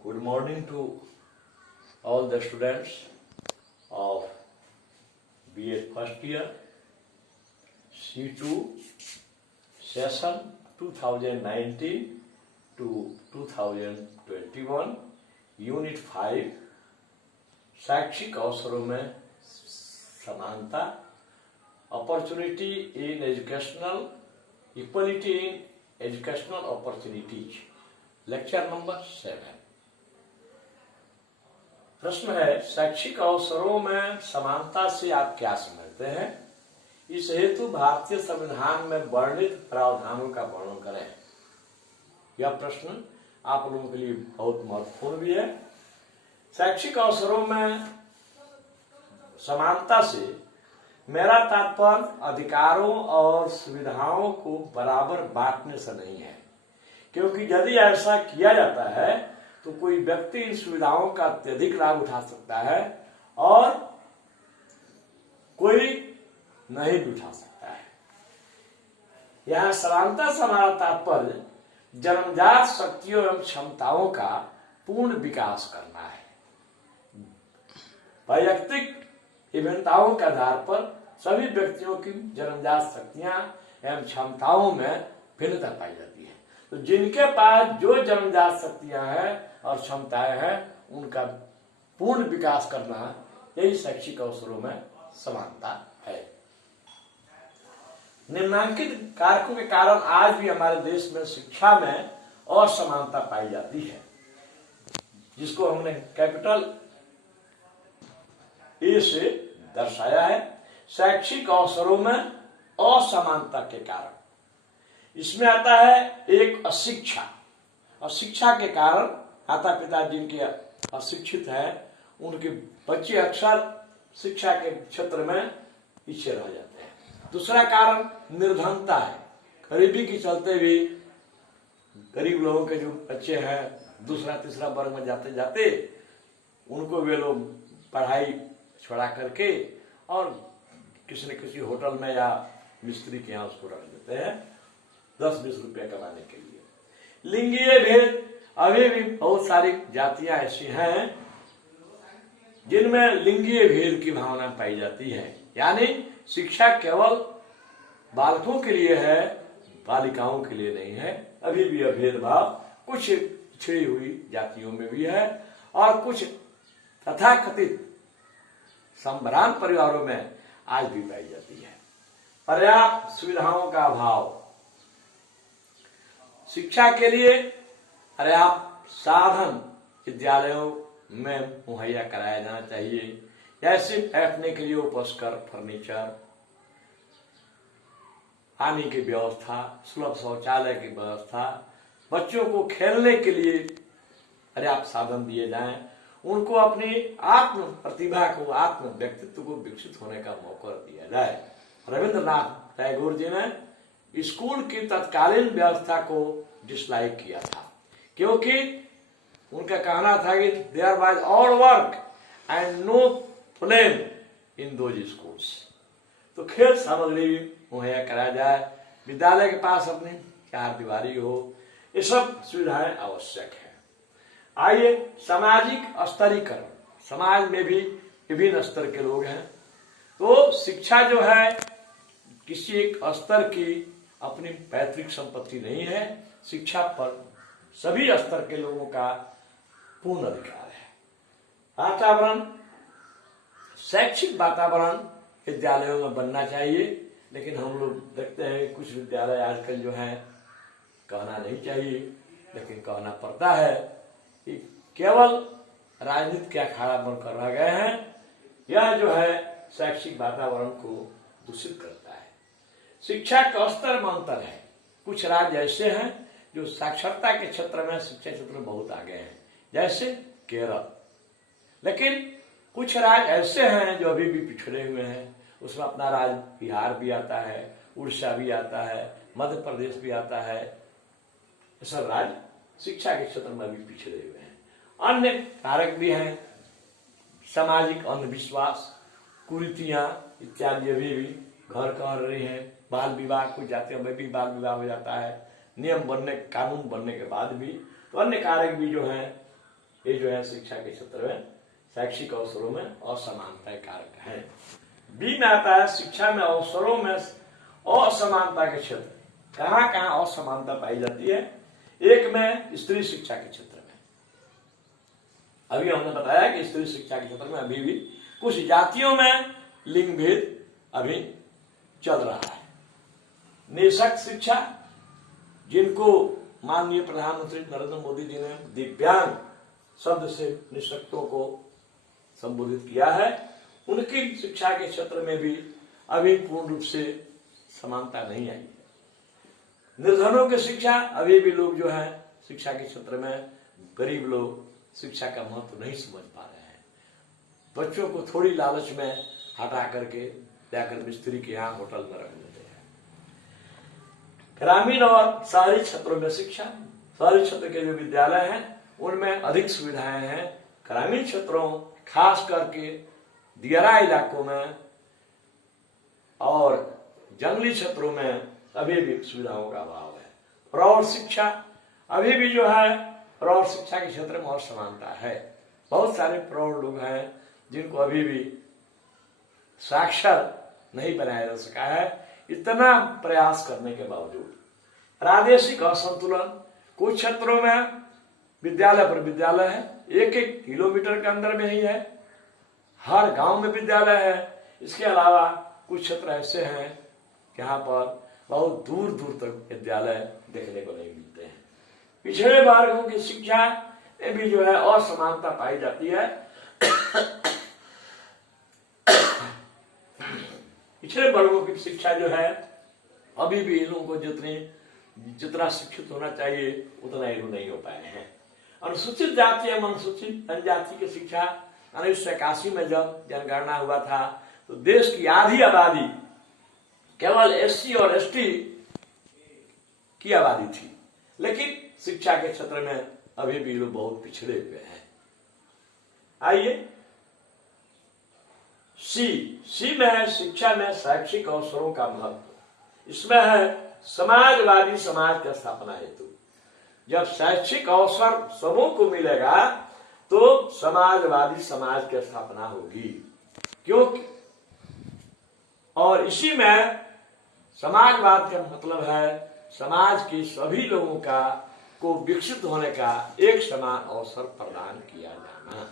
Good morning to all the students of BA first year, C2 session 2019 to 2021, Unit 5, शैक्षिक अवसरों में समानता, opportunity in educational, equality in educational opportunities, lecture number 7। प्रश्न है, शैक्षिक अवसरों में समानता से आप क्या समझते हैं? इस हेतु भारतीय संविधान में वर्णित प्रावधानों का वर्णन करें। यह प्रश्न आप लोगों के लिए बहुत महत्वपूर्ण भी है। शैक्षिक अवसरों में समानता से मेरा तात्पर्य अधिकारों और सुविधाओं को बराबर बांटने से नहीं है, क्योंकि यदि ऐसा किया जाता है तो कोई व्यक्ति इन सुविधाओं का अत्यधिक लाभ उठा सकता है और कोई नहीं भी उठा सकता है। यहां समानता से हमारा तात्पर्य जन्मजात शक्तियों एवं क्षमताओं का पूर्ण विकास करना है। वैयक्तिक विभिन्नताओं के आधार पर सभी व्यक्तियों की जन्मजात शक्तियां एवं क्षमताओं में भिन्नता पाई जाती है। तो जिनके पास जो जन्मजात शक्तियां हैं और क्षमताएं हैं, उनका पूर्ण विकास करना, यही शैक्षिक अवसरों में समानता है। निम्नलिखित कारकों के कारण आज भी हमारे देश में शिक्षा में असमानता पाई जाती है, जिसको हमने कैपिटल ए से दर्शाया है। शैक्षिक अवसरों में असमानता के कारण इसमें आता है एक अशिक्षा। अशिक्षा के कारण माता पिता जिनके अशिक्षित हैं, उनके बच्चे अक्सर शिक्षा के क्षेत्र में पीछे रह जाते हैं। दूसरा कारण निर्धनता है। गरीबी के चलते भी गरीब लोगों के जो बच्चे हैं, दूसरा तीसरा वर्ग में जाते जाते उनको वे लोग पढ़ाई छोड़ा करके और किसी न किसी होटल में या मिस्त्री के यहाँ उसको रख देते हैं 10-20 रुपया कमाने के लिए। लिंगीय भेद, अभी भी बहुत सारी जातियां ऐसी हैं जिनमें लिंगीय भेद की भावना पाई जाती है, यानी शिक्षा केवल बालकों के लिए है, बालिकाओं के लिए नहीं है। अभी भी यह भेदभाव कुछ पिछड़ी हुई जातियों में भी है और कुछ तथाकथित संभ्रांत परिवारों में आज भी पाई जाती है। पर्याप्त सुविधाओं का अभाव, शिक्षा के लिए पर्याप्त साधन विद्यालयों में मुहैया कराया जाना चाहिए, जैसे बैठने के लिए उपस्कर, फर्नीचर, पानी की व्यवस्था, सुलभ शौचालय की व्यवस्था, बच्चों को खेलने के लिए पर्याप्त साधन दिए जाएं, उनको अपनी आत्म प्रतिभा को, आत्म व्यक्तित्व को विकसित होने का मौका दिया जाए। रविंद्रनाथ टैगोर जी ने स्कूल की तत्कालीन व्यवस्था को डिसलाइक किया था, क्योंकि उनका कहना था कि there was all work and no flame in those schools. तो खेल सामग्री मुहैया कराया जाए, विद्यालय के पास अपनी चार दीवारी हो, ये सब सुविधाएं आवश्यक है। आइए, सामाजिक स्तरीकरण। समाज में भी विभिन्न स्तर के लोग हैं, तो शिक्षा जो है किसी एक स्तर की अपनी पैतृक संपत्ति नहीं है। शिक्षा पर सभी स्तर के लोगों का पूर्ण अधिकार है। वातावरण, शैक्षिक वातावरण विद्यालयों में बनना चाहिए, लेकिन हम लोग देखते हैं कुछ विद्यालय आजकल जो है, कहना नहीं चाहिए लेकिन कहना पड़ता है कि केवल राजनीति के अखाड़ा बनकर रह गए हैं। यह जो है शैक्षिक वातावरण को दूषित करता है। शिक्षा का स्तर में अंतर है। कुछ राज्य ऐसे हैं जो साक्षरता के क्षेत्र में, शिक्षा क्षेत्र में बहुत आगे हैं, जैसे केरल। लेकिन कुछ राज्य ऐसे हैं जो अभी भी पिछड़े हुए हैं। उसमें अपना राज्य बिहार भी आता है, उड़ीसा भी आता है, मध्य प्रदेश भी आता है। सब राज्य शिक्षा के क्षेत्र में भी पिछड़े हुए हैं। अन्य कारक भी हैं, सामाजिक अंधविश्वास, कुरीतियां इत्यादि अभी भी घर कर रही हैं। बाल विवाह, कुछ जातियों में भी बाल विवाह हो जाता है, नियम बनने, कानून बनने के बाद भी। तो अन्य कारक भी जो हैं ये जो है शिक्षा के क्षेत्र में शैक्षिक अवसरों में असमानता कारक है। बी में आता है शिक्षा में अवसरों में असमानता के क्षेत्र। कहाँ कहाँ असमानता पाई जाती है? एक में स्त्री शिक्षा के क्षेत्र में। अभी हमने बताया कि स्त्री शिक्षा के क्षेत्र में अभी भी कुछ जातियों में लिंग भेद अभी चल रहा है। निःशक्त शिक्षा, जिनको माननीय प्रधानमंत्री नरेंद्र मोदी जी ने दिव्यांग शब्द से निःशक्तों को संबोधित किया है, उनकी शिक्षा के क्षेत्र में भी अभी पूर्ण रूप से समानता नहीं आई है। निर्धनों की शिक्षा, अभी भी लोग जो है शिक्षा के क्षेत्र में, गरीब लोग शिक्षा का महत्व नहीं समझ पा रहे हैं। बच्चों को थोड़ी लालच में हटा करके जाकर मिस्त्री के यहाँ होटल में रख देते हैं। ग्रामीण और शहरी क्षेत्रों में शिक्षा, शहरी क्षेत्र के जो विद्यालय हैं उनमें अधिक सुविधाएं हैं। ग्रामीण क्षेत्रों खास करके दियारा इलाकों में और जंगली क्षेत्रों में अभी भी सुविधाओं का अभाव है। प्रौढ़ शिक्षा, अभी भी जो है प्रौढ़ शिक्षा के क्षेत्र में असमानता है। बहुत सारे प्रौढ़ लोग हैं जिनको अभी भी साक्षर नहीं बनाया जा सका है, इतना प्रयास करने के बावजूद। प्रादेशिक असंतुलन, कुछ क्षेत्रों में विद्यालय पर विद्यालय है, 1-1 किलोमीटर के अंदर में ही है, हर गांव में विद्यालय है। इसके अलावा कुछ क्षेत्र ऐसे हैं जहां पर बहुत दूर दूर तक विद्यालय देखने को नहीं मिलते हैं। पिछड़े वर्गों की शिक्षा में भी जो है असमानता पाई जाती है। पिछड़े वर्गों की शिक्षा जो है अभी भी इन लोगों को जितना शिक्षित होना चाहिए उतना ये नहीं हो पाए हैं। अनुसूचित जाति एवं अनुसूचित जनजाति की शिक्षा 1981 में जब जनगणना हुआ था तो देश की आधी आबादी केवल SC और ST की आबादी थी, लेकिन शिक्षा के क्षेत्र में अभी भी लोग बहुत पिछड़े हुए हैं। आइए सी में है शिक्षा में शैक्षिक अवसरों का महत्व। इसमें है समाजवादी समाज की स्थापना हेतु। जब शैक्षिक अवसर सबों को मिलेगा तो समाजवादी समाज की स्थापना होगी। क्योंकि और इसी में समाजवाद का मतलब है समाज के सभी लोगों का को विकसित होने का एक समान अवसर प्रदान किया जाना,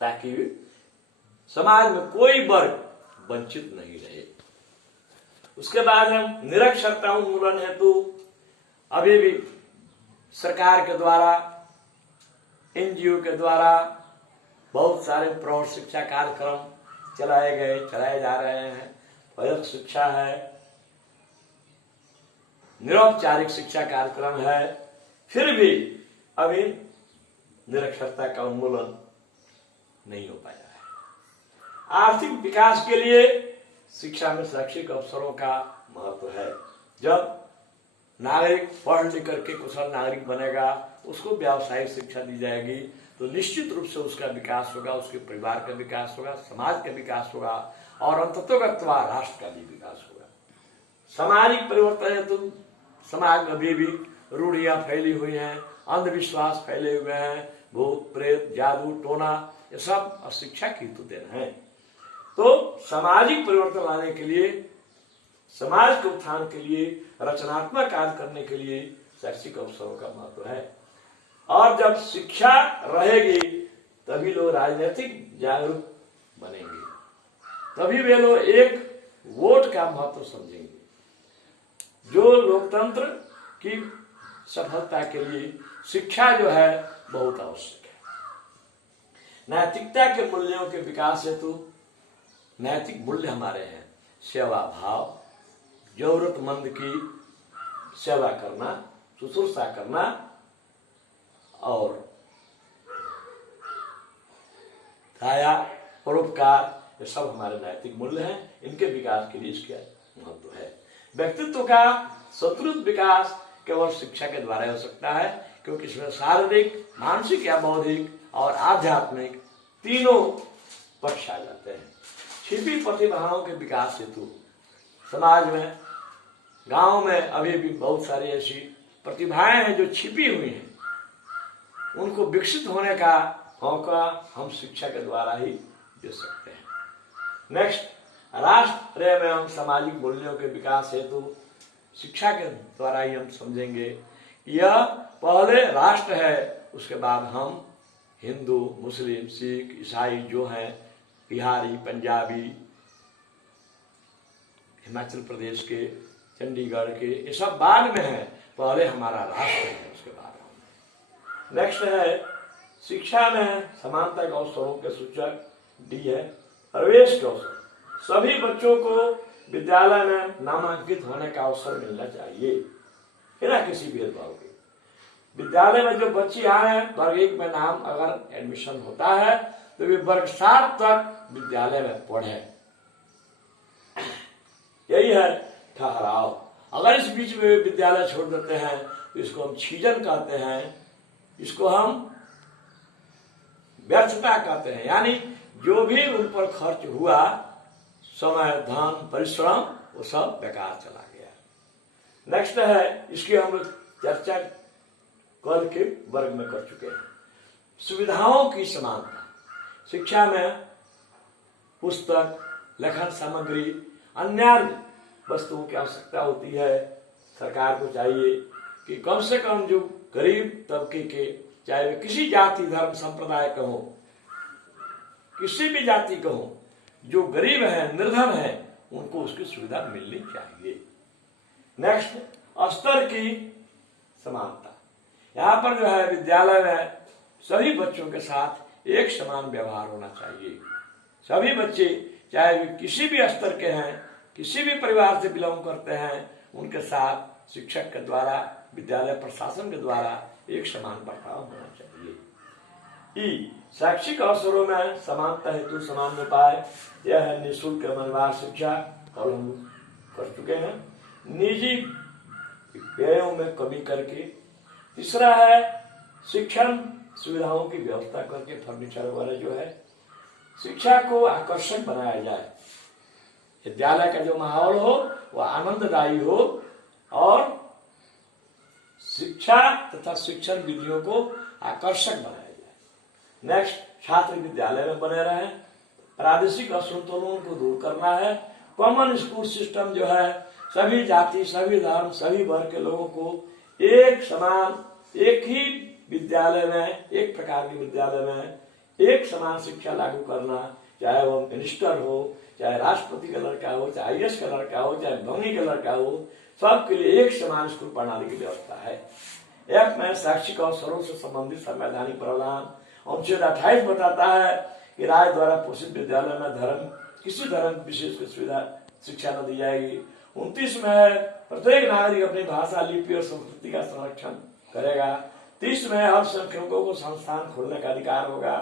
ताकि समाज में कोई वर्ग वंचित नहीं रहे। उसके बाद हम निरक्षरता उन्मूलन हेतु अभी भी सरकार के द्वारा, NGO के द्वारा बहुत सारे प्रौढ़ शिक्षा कार्यक्रम चलाए जा रहे हैं। वयस्क शिक्षा है, निरौपचारिक शिक्षा कार्यक्रम है, फिर भी अभी निरक्षरता का उन्मूलन नहीं हो पाया है। आर्थिक विकास के लिए शिक्षा में शैक्षिक अवसरों का महत्व है। जब नागरिक पढ़ लिख करके कुशल नागरिक बनेगा, उसको व्यावसायिक शिक्षा दी जाएगी तो निश्चित रूप से उसका विकास होगा, उसके परिवार का विकास होगा, समाज का विकास होगा और अंततोगत्वा राष्ट्र का भी विकास होगा। सामाजिक परिवर्तन हेतु समाज में अभी भी रूढ़ियां फैली हुई हैं, अंधविश्वास फैले हुए हैं, भूत प्रेत जादू टोना, ये सब अशिक्षा की हेतु देन है। तो सामाजिक परिवर्तन लाने के लिए, समाज के उत्थान के लिए, रचनात्मक कार्य करने के लिए शैक्षिक अवसरों का महत्व है। और जब शिक्षा रहेगी तभी लोग राजनीतिक जागरूक बनेंगे, तभी वे लोग एक वोट का महत्व समझेंगे। जो लोकतंत्र की सफलता के लिए शिक्षा जो है बहुत आवश्यक है। नैतिकता के मूल्यों के विकास हेतु नैतिक मूल्य हमारे हैं सेवा भाव, जरूरतमंद की सेवा करना, शुश्रूषा करना और दया परोपकार, ये सब हमारे नैतिक मूल्य हैं। इनके विकास के लिए इसका महत्व है। व्यक्तित्व का सतुलित विकास केवल शिक्षा के द्वारा हो सकता है, क्योंकि इसमें शारीरिक, मानसिक या बौद्धिक और आध्यात्मिक तीनों पक्ष आ जाते हैं। छिपी प्रतिभाओं के विकास हेतु समाज में, गांव में अभी भी बहुत सारी ऐसी प्रतिभाएं हैं जो छिपी हुई हैं, उनको विकसित होने का मौका हम शिक्षा के द्वारा ही दे सकते हैं। नेक्स्ट, राष्ट्र एवं सामाजिक मूल्यों के विकास हेतु शिक्षा के द्वारा ही हम समझेंगे। यह पहले राष्ट्र है, उसके बाद हम हिंदू, मुस्लिम, सिख, ईसाई जो हैं, बिहारी, पंजाबी, हिमाचल प्रदेश के, चंडीगढ़ के, ये सब बाद में है, पहले हमारा राष्ट्र है, उसके बाद हम। नेक्स्ट है शिक्षा में समानता के अवसरों के सूचक डी है प्रवेश के अवसर। सभी बच्चों को विद्यालय में नामांकित होने का अवसर मिलना चाहिए बिना किसी भेदभाव के। विद्यालय में जो बच्चे आए हैं, वर्ग 1 में नाम अगर एडमिशन होता है तो वे वर्ग 7 तक विद्यालय में पढ़े, यही है ठहराव। अगर इस बीच में विद्यालय छोड़ देते हैं तो इसको हम छीजन कहते हैं, इसको हम व्यर्थता कहते हैं, यानी जो भी उन पर खर्च हुआ समय, धन, परिश्रम, वो सब बेकार चला गया। नेक्स्ट है, इसकी हम लोग चर्चा कल के वर्ग में कर चुके हैं। सुविधाओं की समानता। शिक्षा में पुस्तक, लेखन सामग्री, अन्य वस्तुओं की आवश्यकता होती है। सरकार को चाहिए कि कम से कम जो गरीब तबके के, चाहे वे किसी जाति, धर्म, संप्रदाय के हों, किसी भी जाति के हों, जो गरीब है, निर्धन है, उनको उसकी सुविधा मिलनी चाहिए। नेक्स्ट, स्तर की समानता। यहाँ पर जो है विद्यालय में सभी बच्चों के साथ एक समान व्यवहार होना चाहिए। सभी बच्चे चाहे वे किसी भी स्तर के हैं, किसी भी परिवार से बिलोंग करते हैं, उनके साथ शिक्षक के द्वारा, विद्यालय प्रशासन के द्वारा एक समान बर्ताव होना चाहिए। ई, शैक्षिक अवसरों में समानता हेतु समान उपाय। यह है निःशुल्क अनिवार्य शिक्षा, और हम कर चुके हैं। निजी व्ययों में कमी करके। तीसरा है शिक्षण सुविधाओं की व्यवस्था करके, फर्नीचर वगैरह जो है, शिक्षा को आकर्षक बनाया जाए। विद्यालय का जो माहौल हो वह आनंददायी हो और शिक्षा तथा शिक्षण विधियों को आकर्षक बनाया जाए। नेक्स्ट, छात्र विद्यालय में बने रहें। प्रादेशिक असंतुलनों को दूर करना है। कॉमन स्कूल सिस्टम जो है, सभी जाति, सभी धर्म, सभी वर्ग के लोगों को एक समान, एक ही विद्यालय में, एक प्रकार के विद्यालय में एक समान शिक्षा लागू करना, चाहे वो मिनिस्टर हो, चाहे राष्ट्रपति का लड़का हो, चाहे IAS का लड़का हो, चाहे धोनी का लड़का हो, सबके लिए एक समान स्कूल प्रणाली की व्यवस्था है। एक में शैक्षिक अवसरों से संबंधित संवैधानिक प्रावधान। अनुच्छेद 28 बताता है कि राज्य द्वारा पोषित विद्यालय में किसी धर्म विशेष की सुविधा शिक्षा न दी जाएगी। 29 में है प्रत्येक नागरिक अपनी भाषा, लिपि और संस्कृति का संरक्षण करेगा। 30 में अल्पसंख्यकों को संस्थान खोलने का अधिकार होगा।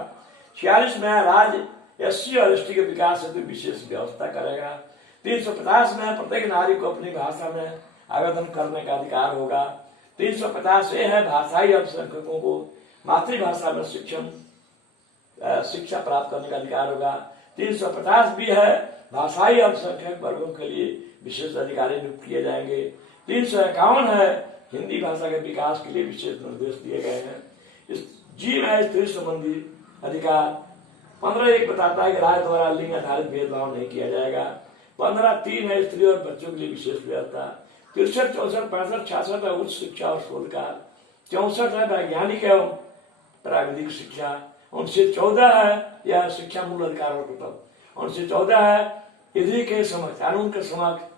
46 में राज्य SC और ST के विकास हेतु विशेष व्यवस्था करेगा। 350 में प्रत्येक नागरिक को अपनी भाषा में आवेदन करने का अधिकार होगा। 350 ये है भाषाई अल्पसंख्यकों को मातृभाषा में शिक्षा प्राप्त करने का अधिकार होगा। 350 भी है भाषाई अल्पसंख्यक वर्गों के लिए विशेष अधिकारी नियुक्त किए जाएंगे। 351 है हिंदी भाषा के विकास के लिए विशेष निर्देश दिए गए हैं। इस जी में स्त्री संबंधी अधिकार। 15(1) बताता है कि राज्य द्वारा लिंग आधारित भेदभाव नहीं किया जाएगा। 15(3) है स्त्री और बच्चों के लिए विशेष व्यवस्था। 63, 64, 65, 66 है उच्च शिक्षा और शोध का। 64 है वैज्ञानिक एवं प्राविधिक शिक्षा। 14 है यह शिक्षा मूल अधिकार और कर्तव्य। 14 है विधि के समक्ष, कानून के समक्ष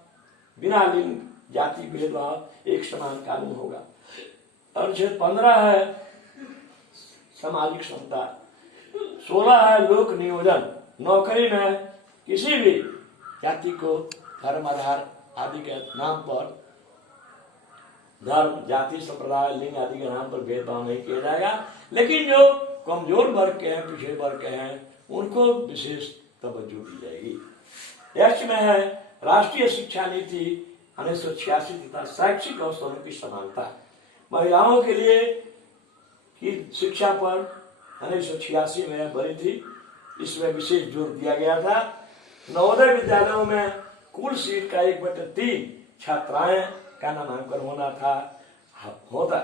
बिना लिंग जाति भेदभाव एक समान कानून होगा। अनुच्छेद 15 है सामाजिक समता। 16 है लोक नियोजन। नौकरी में किसी भी जाति को धर्म आधार आदि के नाम पर, धर्म, जाति, संप्रदाय, लिंग आदि के नाम पर भेदभाव नहीं किया जाएगा। लेकिन जो कमजोर वर्ग के हैं, पिछड़े वर्ग के हैं, उनको विशेष तवज्जो दी जाएगी। नेक्स्ट में है राष्ट्रीय शिक्षा नीति 1986 तथा शैक्षिक अवसरों की समानता। महिलाओं के लिए की शिक्षा पर 1986 में बनी थी, इसमें विशेष जोर दिया गया था। नवोदय विद्यालयों में कुल सीट का 1/3 छात्राएं का नामांकन होना था। होता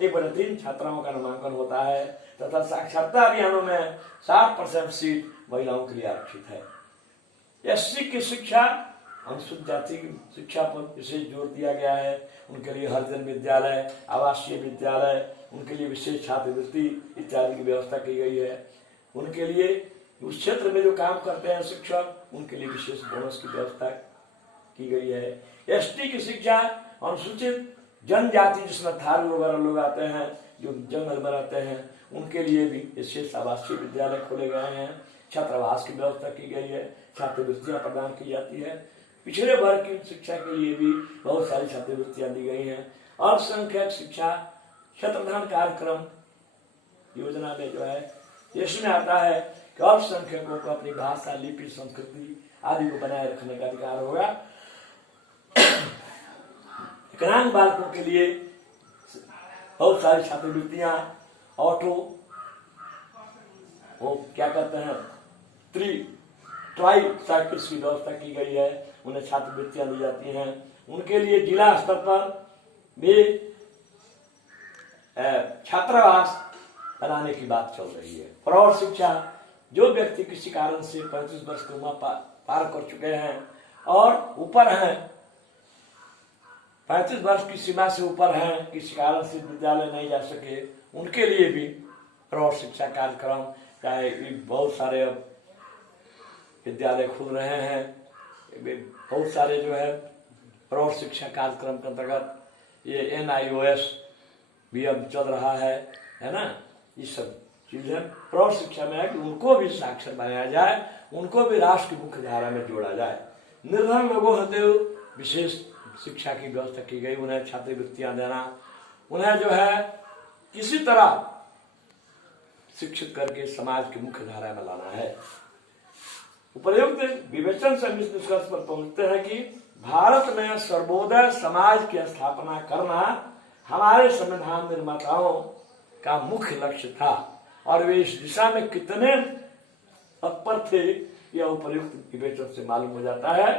1/3 छात्राओं का नामांकन होता है तथा साक्षरता अभियानों में 60% सीट महिलाओं के लिए आरक्षित है। एससी की शिक्षा, अनुसूचित जाति की शिक्षा पर विशेष जोर दिया गया है। उनके लिए हरिजन विद्यालय, आवासीय विद्यालय, उनके लिए विशेष छात्रवृत्ति इत्यादि की व्यवस्था की गई है। उनके लिए उस क्षेत्र में जो काम करते हैं शिक्षक, उनके लिए विशेष बोनस की व्यवस्था की गई है। एसटी की शिक्षा, अनुसूचित जनजाति जिसमें थारू वगैरह लोग आते हैं जो जंगल में रहते हैं, उनके लिए भी विशेष आवासीय विद्यालय खोले गए हैं। छात्रावास की व्यवस्था की गई है, छात्रवृत्तियां प्रदान की जाती है। पिछड़े वर्ग की शिक्षा के लिए भी बहुत सारी छात्रवृत्तियां दी गई हैं। अल्पसंख्यक शिक्षा क्षेत्रधन कार्यक्रम योजना में जो है इसमें आता है कि अल्पसंख्यकों को अपनी भाषा, लिपि, संस्कृति आदि को बनाए रखने का अधिकार होगा। विकलांग बालकों के लिए बहुत सारी छात्रवृत्तियां, ऑटो, वो क्या कहते हैं, ट्राई साइकिल्स की व्यवस्था की गई है। उन्हें छात्रवृत्तियां दी जाती हैं। उनके लिए जिला स्तर पर भी छात्रावास बनाने की बात चल रही है। प्रौढ़ शिक्षा, जो व्यक्ति किसी कारण से 35 वर्ष की उम्र पार कर चुके हैं और ऊपर हैं, 35 वर्ष की सीमा से ऊपर हैं, किसी कारण से विद्यालय नहीं जा सके, उनके लिए भी प्रौढ़ शिक्षा कार्यक्रम, चाहे बहुत सारे विद्यालय खुल रहे हैं, बहुत सारे जो है प्रौढ़ शिक्षा कार्यक्रम के अंतर्गत ये NIOS भी अब चल रहा है ना। ये सब चीजें प्रौढ़ शिक्षा में है कि उनको भी साक्षर बनाया जाए, उनको भी राष्ट्र की मुख्य धारा में जोड़ा जाए। निर्धन लोगों हेतु विशेष शिक्षा की व्यवस्था की गई, उन्हें छात्रवृत्तियां देना, उन्हें जो है किसी तरह शिक्षित करके समाज की मुख्य धारा में लाना है। उपर्युक्त विवेचन से इस निष्कर्ष पर पहुंचते हैं कि भारत में सर्वोदय समाज की स्थापना करना हमारे संविधान निर्माताओं का मुख्य लक्ष्य था और वे इस दिशा में कितने तत्पर थे यह उपर्युक्त विवेचन से मालूम हो जाता है।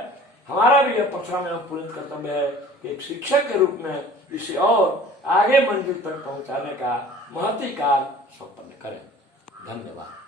हमारा भी यह प्रथम एवं पुनित कर्तव्य है कि एक शिक्षक के रूप में इसे और आगे मंजिल तक पहुंचाने का महती कार्य संपन्न करें। धन्यवाद।